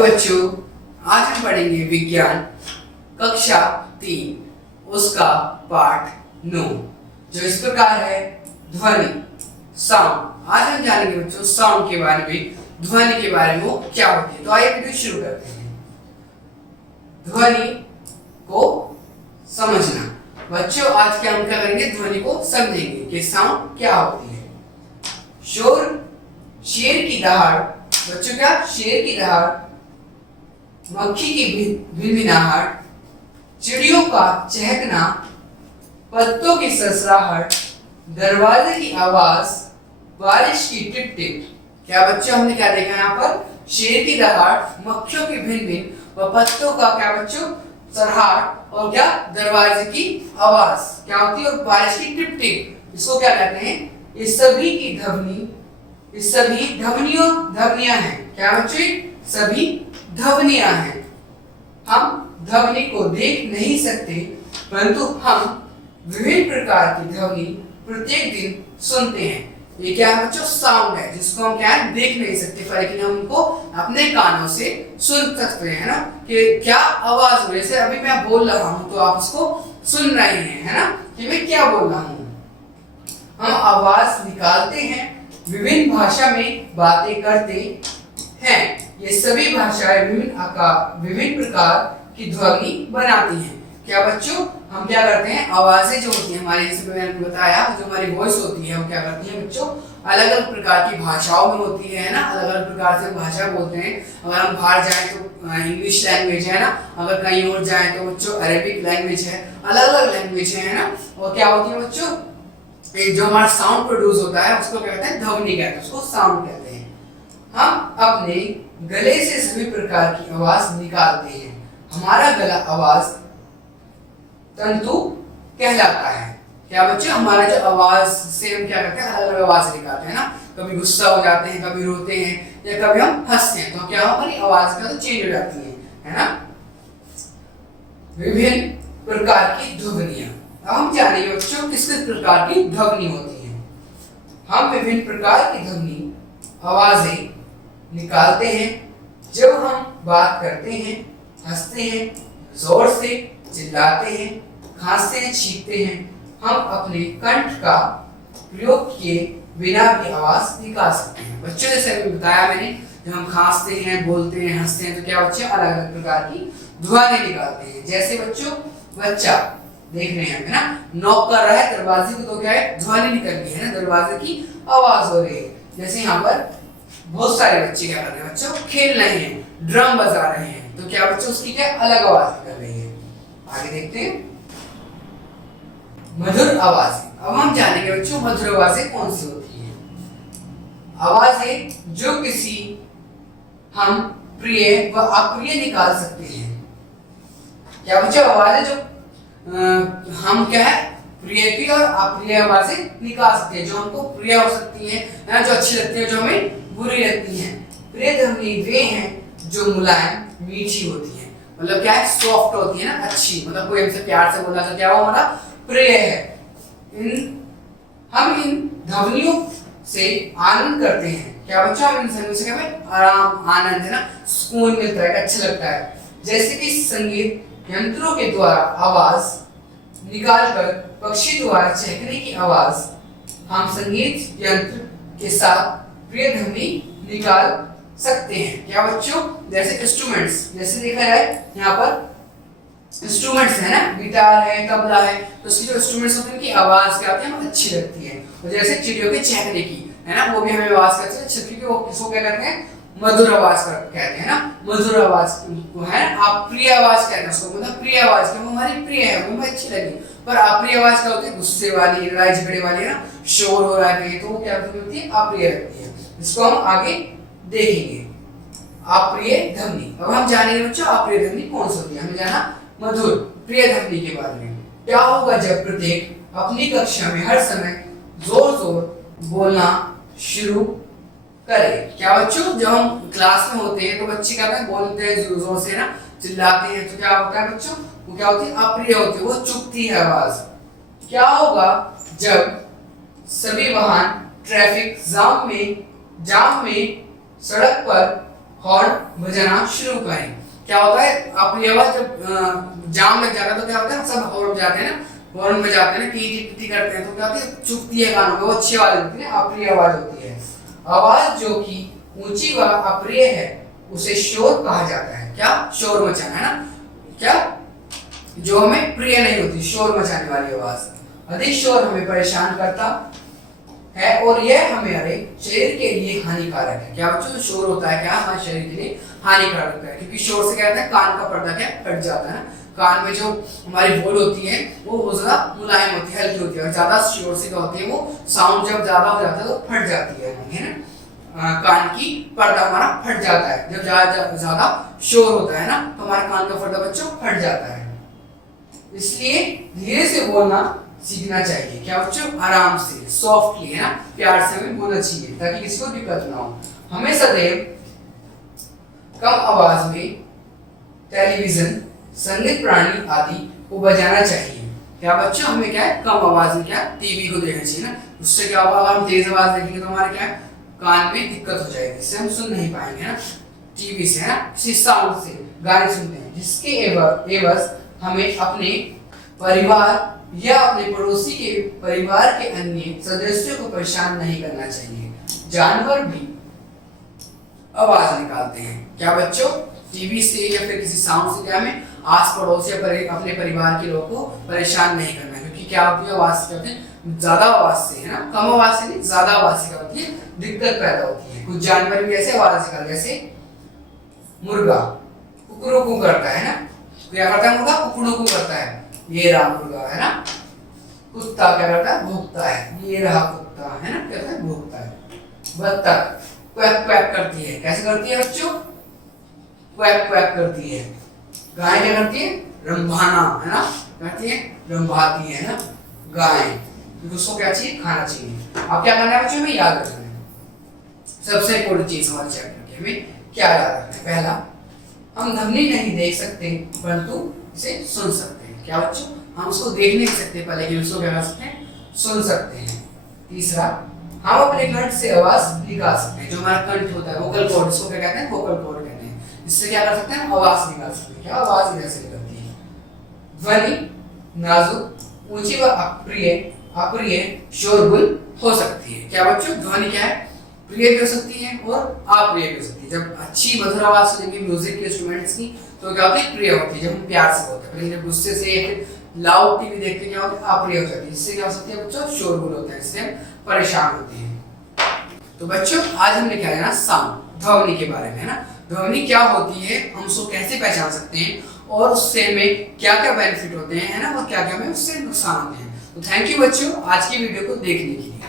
Hello बच्चों, आज हम पढ़ेंगे विज्ञान कक्षा 3 उसका पाठ 9 जो इस प्रकार है ध्वनि साउंड। आज हम जानेंगे बच्चों साउंड के बारे में, ध्वनि के बारे में वो क्या होती है। तो आइए वीडियो शुरू करते हैं। ध्वनि को समझना। बच्चों आज क्या हम क्या करेंगे, ध्वनि को समझेंगे कि साउंड क्या होती है। शोर, शेर की दहाड़, बच्चों क्या, शेर की दहाड़, मक्खी की भिनभिनाहट, चिड़ियों का चहकना, पत्तों की सरसराहट, दरवाजे की आवाज, बारिश की टिप टिप। क्या बच्चों हमने क्या देखा यहाँ पर, शेर की दहाड़, मक्खियों की भिनभिन व पत्तों का क्या बच्चों सरहाट, और क्या दरवाजे की आवाज क्या होती है, और बारिश की टिप टिप। इसको क्या कहते हैं, इस सभी की ध्वनि, इस सभी ध्वनियां हैं। क्या बच्चे, सभी ध्वनियां हैं। हम ध्वनि को देख नहीं सकते परंतु हम विभिन्न प्रकार की ध्वनि प्रत्येक दिन सुनते हैं। ये क्या है बच्चों, साउंड है जिसको हम क्या है देख नहीं सकते पर लेकिन हम उनको अपने कानों से सुन सकते हैं ना, कि क्या आवाज हो। जैसे अभी मैं बोल रहा हूं तो आप उसको सुन रहे हैं, है ना, कि मैं क्या बोल रहा हूं। हम आवाज निकालते हैं, विभिन्न भाषा में बातें करते हैं। ये सभी भाषाएं विभिन्न प्रकार की ध्वनि बनाती हैं। क्या बच्चों, हम क्या करते हैं, आवाजें जो होती हैं हमारी, जैसे मैंने बताया जो हमारी वॉइस होती है, वो क्या करती है बच्चों, अलग अलग प्रकार की भाषाओं में होती है ना, अलग अलग प्रकार से भाषा बोलते हैं। अगर हम बाहर जाएं तो इंग्लिश लैंग्वेज है ना, अगर कहीं और जाएं तो बच्चों अरेबिक लैंग्वेज है, अलग अलग लैंग्वेज है ना। और क्या होती है बच्चों, जो हमारा साउंड प्रोड्यूस होता है उसको क्या कहते हैं, ध्वनि कहते हैं, उसको साउंड कहते हैं। हम अपने गले से सभी प्रकार की आवाज निकालते हैं। हमारा गला आवाज तंतु कहलाता है। क्या बच्चों, हमारा जो आवाज से हम क्या करते हैं, अलग अलग आवाज निकालते हैं ना। कभी गुस्सा हो जाते हैं, कभी रोते हैं, या कभी हम हंसते हैं, तो क्या हमारी आवाज का तो चेंज हो जाती है ना। विभिन्न प्रकार की ध्वनियां। अब हम जानेंगे बच्चों किस किस प्रकार की ध्वनि होती है। हम विभिन्न प्रकार की ध्वनि आवाजें निकालते हैं जब हम बात करते हैं, हंसते हैं, जोर से चिल्लाते हैं, खांसते हैं, छींकते हैं। हम अपने कंठ का प्रयोग किए बिना भी आवाज निकाल सकते हैं। बच्चों जैसे अभी बताया मैंने, जब हम खांसते हैं, बोलते हैं, हंसते हैं तो क्या बच्चे अलग अलग प्रकार की ध्वनि निकालते हैं। जैसे बच्चों बच्चा देख रहे हैं ना, नॉक कर रहा है दरवाजे को, तो क्या है, ध्वनि निकल रही है ना, दरवाजे की आवाज हो रही है। जैसे यहाँ पर बहुत सारे बच्चे क्या कर रहे हैं बच्चों, खेल रहे हैं, ड्रम बजा रहे हैं, तो क्या बच्चों उसकी क्या अलग आवाज निकल रही है। आगे देखते हैं मधुर आवाजें। अब हम जानेंगे बच्चों मधुर आवाजें कौन सी होती हैं। आवाजें जो किसी हम प्रिय व अप्रिय निकाल सकते हैं। क्या बच्चों, आवाजें जो हम क्या है प्रिय की और अप्रिय आवाजें निकाल सकते हैं। जो हमको प्रिय हो सकती है, जो अच्छी लगती है, जो हमें बुरी लगती हैं। प्रिय ध्वनि वे हैं जो मुलायम मीठी होती है, मतलब क्या है, सॉफ्ट होती है ना, अच्छी, मतलब कोई हमसे प्यार से बोलना तो क्या वो हमारा प्रिय है। हम इन ध्वनियों से आनंद करते हैं। क्या बच्चों, हम इन ध्वनियों से क्या है, आराम, आनंद है ना, सुकून मिलता है, अच्छा लगता है। जैसे कि संगीत यंत्रों के द्वारा आवाज निकालकर पक्षी द्वारा चहकने की आवाज, हम संगीत यंत्र के साथ प्रिय ध्वनि निकाल सकते हैं। क्या बच्चों, जैसे इंस्ट्रूमेंट्स, जैसे देखा जाए यहाँ पर इंस्ट्रूमेंट्स है ना, गिटार है, तबला है, तो उसकी जो इंस्ट्रूमेंट्स होते हैं उनकी आवाज क्या होती है, हमें अच्छी लगती है। और जैसे चिड़ियों के चहकने की है ना, वो भी हमें आवाज करती है अच्छी, क्योंकि वो किसको क्या कहते हैं, मधुर आवाज कहते हैं ना, मधुर आवाज को है ना। आप प्रिय आवाज कहते हैं उसको, मतलब प्रिय आवाज वो हमारी प्रिय है, वो हमें अच्छी लगी। पर अप्रिय आवाज क्या होती है, गुस्से वाली, लड़ाई झगड़े वाली है ना, शोर हो रहा है, तो वो क्या होती है, अप्रिय लगती है। इसको हम आगे देखेंगे अप्रिय ध्वनि। अब हम जानेंगे बच्चों अप्रिय ध्वनि कौन सी होती है। हमें जाना मधुर प्रिय ध्वनि के बारे में। क्या होगा जब प्रत्येक अपनी कक्षा में हर समय जोर जोर बोलना शुरू करे। क्या बच्चों, जब हम क्लास में होते हैं तो बच्चे क्या करते हैं, बोलते हैं जोर जोर से ना, चिल्लाते हैं, तो क्या होता है बच्चों, वो क्या होती है, अप्रिय होती है, वो चुभती है आवाज। क्या होगा जब सभी वाहन ट्रैफिक जाम में सड़क पर हॉर्न बजाना शुरू करें। क्या होता है, अप्रिय आवाज जब जाम लग जाता है तो क्या होता है, सब हॉर्न बजाते हैं ना, हॉर्न बजाते हैं ना, टी टी टी करते हैं, तो क्या होती है, चुभती है कानों में, वो अच्छी आवाज होती है, अप्रिय आवाज होती है। आवाज जो कि ऊंची व अप्रिय है उसे शोर कहा जाता है। क्या, शोर मचाना है ना, क्या, जो हमें प्रिय नहीं होती, शोर मचाने वाली आवाज। अधिक शोर हमें परेशान करता है और यह हमारे शरीर के लिए हानिकारक है। क्या बच्चों, शोर होता है क्या, हमारे शरीर के लिए हानिकारक है, क्योंकि शोर से क्या होता है, कान का पर्दा क्या फट जाता है ना, कान में जो हमारी बोल होती है वो ज्यादा मुलायम होती है, हल्की होती है, और ज्यादा शोर से क्या होती है, वो साउंड जब ज्यादा हो जाता है तो फट जाती है ना, कान की पर्दा हमारा फट जाता है। जब ज्यादा शोर होता है ना तो हमारे कान का पर्दा बच्चों फट जाता है। इसलिए धीरे से बोलना सीखना चाहिए। क्या बच्चों, आराम से, सॉफ्टली, है ना, प्यार से हमें बोलना चाहिए ताकि किसी को दिक्कत ना हो। हमें सदैव कम आवाज में टेलीविजन, संगीत प्राणी आदि को बजाना चाहिए। क्या बच्चों, हमें क्या है, कम आवाज में क्या, टीवी को देखना चाहिए ना, उससे क्या होगा, अगर हम तेज आवाज देखेंगे तो हमारे क्या है, कान में दिक्कत हो जाएगी, इससे हम सुन नहीं पाएंगे ना, टीवी से, है ना, किसी साउंड से गाने सुनते हैं, जिसके एवज हमें अपने परिवार या अपने पड़ोसी के परिवार के अन्य सदस्यों को परेशान नहीं करना चाहिए। जानवर भी आवाज निकालते हैं। क्या बच्चों, टीवी से या फिर किसी साउंड से क्या हमें आस पड़ोस या अपने परिवार के लोगों को परेशान नहीं करना, क्योंकि क्या होती है, आवाज से होती है, ज्यादा आवाज से, है ना, कम आवाज से नहीं, ज्यादा आवाज से क्या होती है, दिक्कत पैदा होती है। कुछ जानवर भी ऐसे आवाज निकालते हैं, जैसे मुर्गा कुकड़ू करता है ना, क्या करता है, मुर्गा कुकड़ू करता है, ये रहा मुर्गा, है ना। कुत्ता क्या करता है, भौंकता है, ये रहा कुत्ता, है ना, कहता है भौंकता है। बत्तख क्वैक क्वैक करती है, कैसे करती है बच्चों, क्वैक क्वैक करती है। गाय क्या करती है, रंभाना, है ना, कहती है, रंभाती है ना गाय, क्योंकि उसको क्या चाहिए, खाना चाहिए। अब क्या करना है बच्चों, हमें याद रखना है, सबसे इम्पोर्टेंट चीज हमारे चैप्टर की, हमें क्या याद रखना है। पहला, हम ध्वनि नहीं देख सकते परंतु इसे सुन सकते हैं। क्या बच्चों, हम उसको देख नहीं सकते पहले, कि उसको क्या कर सकते हैं, सुन सकते हैं। तीसरा, हम अपने कंठ से आवाज निकाल सकते हैं, जो हमारा कंठ होता है, वोकल कॉर्ड, इसको क्या कहते हैं, वोकल कॉर्ड कहते हैं। इससे क्या कर सकते हैं, आवाज निकाल सकते हैं। क्या, आवाज इधर से निकलती है। ध्वनि नाजुक, ऊंची व अप्रिय शोरगुल हो सकती है। क्या बच्चों, ध्वनि क्या है, प्रिय भी हो सकती है और अप्रिय भी हो सकती है। जब अच्छी मधुर आवाज सुनेंगे म्यूजिक के इंस्ट्रूमेंट्स की तो क्या होती है, प्रिय होती है, जब हम प्यार से बोलते हैं। लेकिन जब गुस्से से या फिर लाउड टीवी देखते हैं, क्या होता है, अप्रिय हो जाती है। इससे क्या हो सकती है बच्चों, शोरगुल होता है, इससे हम परेशान होते हैं। तो बच्चों, आज हमने क्या जाना, साउंड, ध्वनि के बारे में, है ना, ध्वनि क्या होती है, हम उसको कैसे पहचान सकते हैं और उससे हमें क्या क्या बेनिफिट होते हैं, है ना, और क्या क्या हमें उससे नुकसान होते हैं। तो थैंक यू बच्चों आज की वीडियो को देखने के लिए।